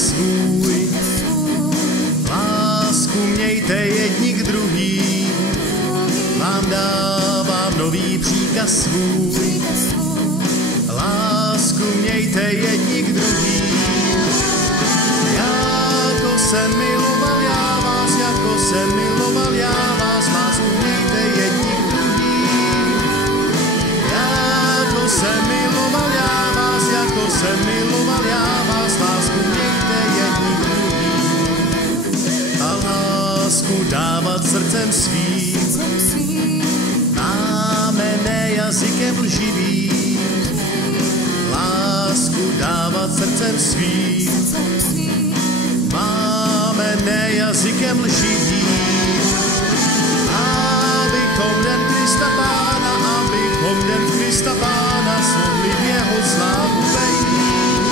svůj. Lásku mějte jedni k druhým, vám dávám nový příkaz svůj. Lásku mějte jedni k druhým, jako jsem miloval já vás, jako jsem miloval já vás. Lásku mějte jedni k druhým, jako jsem miloval já vás, jako jsem miloval já vás. Lásku mějte jedni k druhým a lásku dávat srdcem svým. Máme ne jazykem lživým, lásku dávat srdcem svým. Máme ne jazykem lživým, abychom den Krista Pána, abychom den Krista Pána mohli v jeho slávu vejít.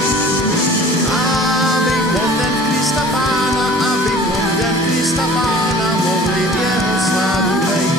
Abychom den Krista Pána, abychom den Krista Pána mohli v jeho slávu vejít.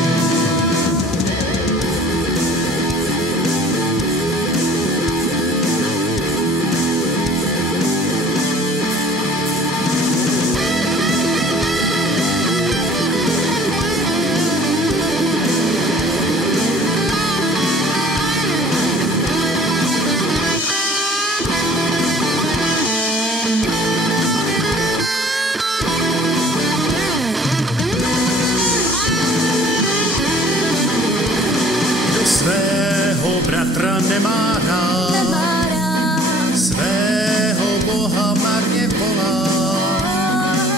Svého bratra nemá rád, svého Boha marně volá.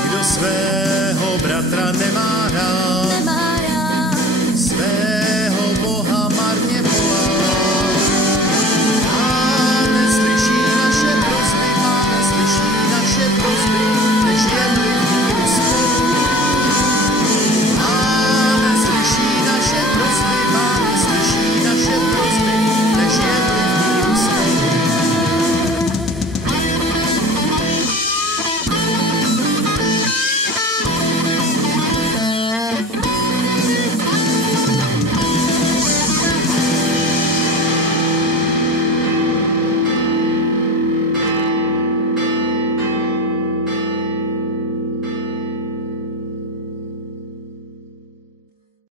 Kdo svého bratra nemá